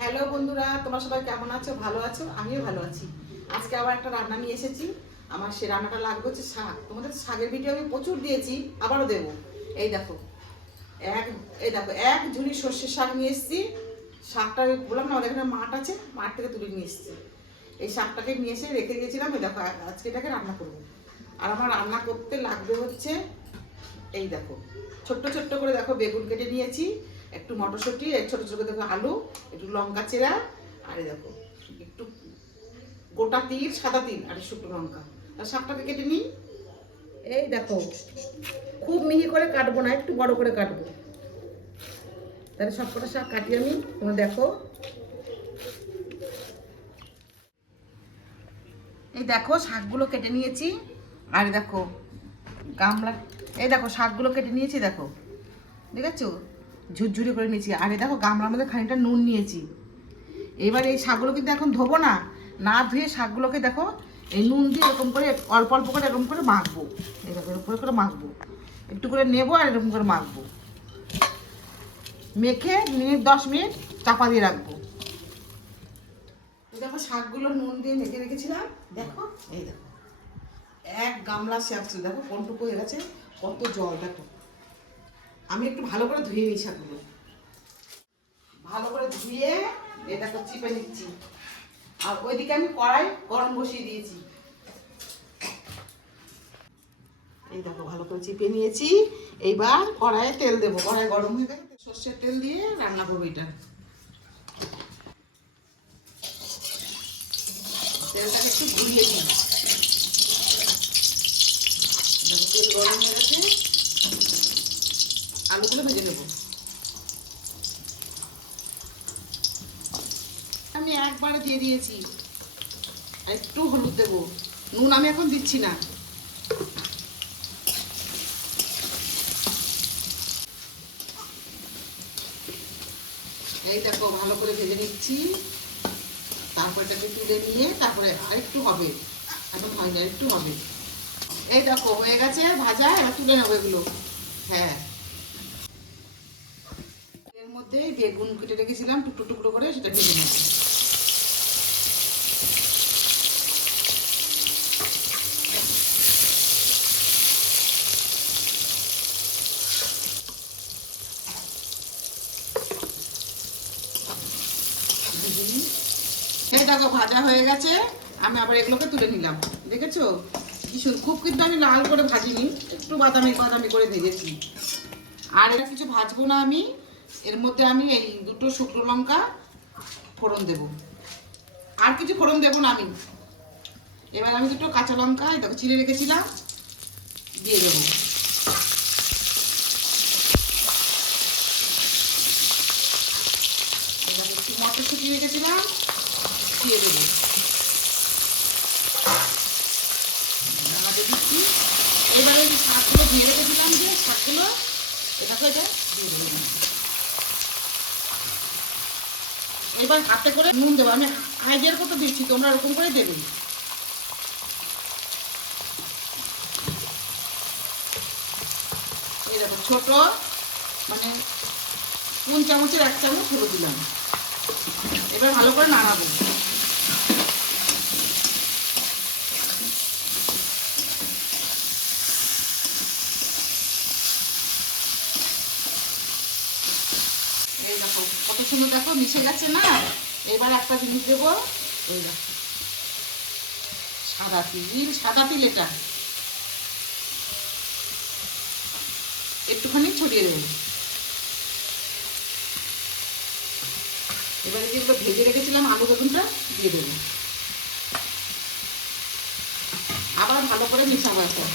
Hello বন্ধুরা, তোমরা সবাই কেমন আছো? ভালো আছো? আমিও ভালো আছি। আজকে আবার একটা রান্না নিয়ে এসেছি। আমার সে রান্নাটা লাগবে হচ্ছে শাক। তোমাদের শাকের ভিডিও আমি প্রচুর দিয়েছি, আবারও দেবো। এই দেখো এক এই দেখো এক ঝুড়ি সর্ষের শাক নিয়ে এসেছি। শাকটা বললাম না আমাদের এখানে মাঠ আছে, মাঠ থেকে তুলে নিয়ে এসেছি। এই শাকটাকে নিয়ে এসে রেখে দিয়েছিলাম। এই দেখো আজকে এটাকে রান্না করবো। আর আমার রান্না করতে লাগবে হচ্ছে এই দেখো ছোট্ট ছোট্ট করে দেখো বেগুন কেটে নিয়েছি, একটু মটরশুঁটি, ছোট ছোট দেখো আলু, একটু লঙ্কা চেরা, আর এই দেখো একটু গোটা তিল, সাদা তিল আর শুকনো লঙ্কা। আর শাকটাকে কেটে নিই। এই দেখো খুব মিহি করে কাটবো না, একটু বড় করে কাটবো। তাহলে সব কটা শাক কাটি আমি, তোমরা দেখো। এই দেখো শাকগুলো কেটে নিয়েছি। আর দেখো গামলা, এই দেখো শাকগুলো কেটে নিয়েছি, দেখো দেখেছো ঝুরঝুরি করে নিয়েছি। আর এই দেখো গামলার মধ্যে খানিকটা নুন নিয়েছি। এবার এই শাকগুলো কিন্তু এখন ধোবো না, না ধুয়ে শাকগুলোকে দেখো এই নুন দিয়ে এরকম করে অল্প অল্প করে এরকম করে মাখবো। এই দেখো এরকম করে মাখবো, একটু করে নেবো আর এরকম করে মাখবো। মেখে মিনিট 10 মিনিট চাপা দিয়ে রাখবো। এই দেখো শাকগুলো নুন দিয়ে মেখে রেখেছিলাম, দেখো এই দেখো এক গামলা শাক ছিল, দেখো কোনটুকু হয়ে গেছে, কত জল দেখো। আমি একটু ভালো করে ধুয়ে নিই শাকগুলো, ভালো করে ধুয়ে এটাকে চিপে নিচ্ছি। আর ওইদিকে আমি কড়াই গরম বসিয়ে দিয়েছি। এই দেখো ভালো করে চিপে নিয়েছি। এইবার কড়াইয়ে তেল দেবো, কড়াই গরম হয়ে গেছে, সর্ষের তেল দিয়ে রান্না করবো এটা। তেলটাকে একটু ঘুরিয়ে দিই। দেখো তেল গরম হয়ে গেছে, আলুগুলো ভেজে নেবো। আমি একবারে দিয়ে দিয়েছি, আর একটু হলুদ দেবো, নুন আমি এখন দিচ্ছি না। এই দেখো ভালো করে ভেজে নিচ্ছি। তারপর এটাকে তুলে নিয়ে তারপরে আরেকটু হবে, এখন হয় না, একটু হবে। এই দেখো হয়ে গেছে ভাজা, এবার তুলে নেবো এগুলো। হ্যাঁ, এর মধ্যে বেগুন কেটে রেখেছিলাম টুকরো টুকরো করে, সেটা ভেজে নেবো। এই দেখো ভাজা হয়ে গেছে, আমি আবার এগুলোকে তুলে নিলাম। দেখেছো কি সুন্দর, খুব কিন্তু আমি লাল করে ভাজিনি, একটু বাদামি বাদামি করে ভেজেছি। আর এটা কিছু ভাজবো না আমি, এর মধ্যে আমি এই দুটো শুকনো লঙ্কা ফোড়ন দেব, আর কিছু ফোড়ন দেবো না আমি। এবার আমি দুটো কাঁচা লঙ্কা দেখো চিড়ে রেখেছিলাম, দিয়ে দেবো। এবার একটু মটরশুঁটি রেখেছিলাম, দিয়ে দেবো। দিচ্ছি। এবারে যে শাকগুলো দিয়ে রেখেছিলাম, যে শাকগুলো এটাকে এটা দিয়ে দেবো। এবার হাতে করে নুন দেবো, আমি আইডিয়ার কত দিচ্ছি, তোমরা এরকম করে দেবে। এই দেখো ছোট মানে 3 চামচের 1 চামচ হলুদ দিলাম। এবার ভালো করে নাড়াবো। এই দেখো কত সুন্দর, দেখো মিশে গেছে না। এবার একটা জিনিস দেবো, এই দেখো সাদা তিল, সাদা তিল এটা একটুখানি ছড়িয়ে দেবো। এবারে যেগুলো ভেজে রেখেছিলাম আলু বেগুনটা দিয়ে দেবো, আবার ভালো করে মিশাবো। এখন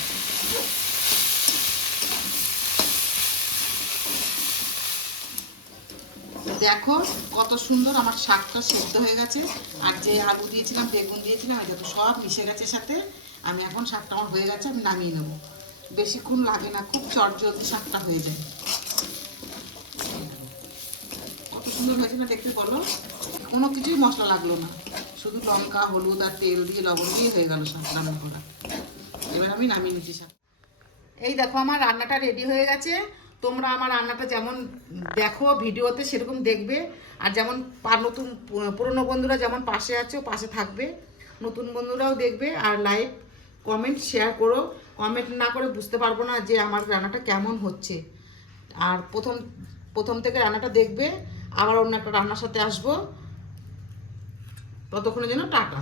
দেখো কত সুন্দর আমার শাকটা সেদ্ধ হয়ে গেছে, আর যে আলু দিয়েছিলাম বেগুন দিয়েছিলাম এই দেখো সব মিশে গেছে সাথে। আমি এখন শাকটা আমার হয়ে গেছে, আমি নামিয়ে নেবো। বেশিক্ষণ লাগে না, খুব চটজলদি শাকটা হয়ে যায়। কত সুন্দর হয়েছে না দেখতে, বলো। কোনো কিছুই মশলা লাগলো না, শুধু লঙ্কা হলুদ আর তেল দিয়ে লবণ দিয়ে হয়ে গেল শাক রান্না করা। এবার আমি নামিয়ে নিচ্ছি শাক। এই দেখো আমার রান্নাটা রেডি হয়ে গেছে, তোমরা আমার রান্নাটা যেমন দেখো ভিডিওতে সেরকম দেখবে, আর যেমন নতুন পুরনো বন্ধুরা যেমন পাশে আছো পাশে থাকবে, নতুন বন্ধুরাও দেখবে। আর লাইক কমেন্ট শেয়ার করো, কমেন্ট না করে বুঝতে পারবো না যে আমার রান্নাটা কেমন হচ্ছে। আর প্রথম থেকে রান্নাটা দেখবে, আবার অন্য একটা রান্নার সাথে আসবো। ততক্ষণের জন্য টাটা।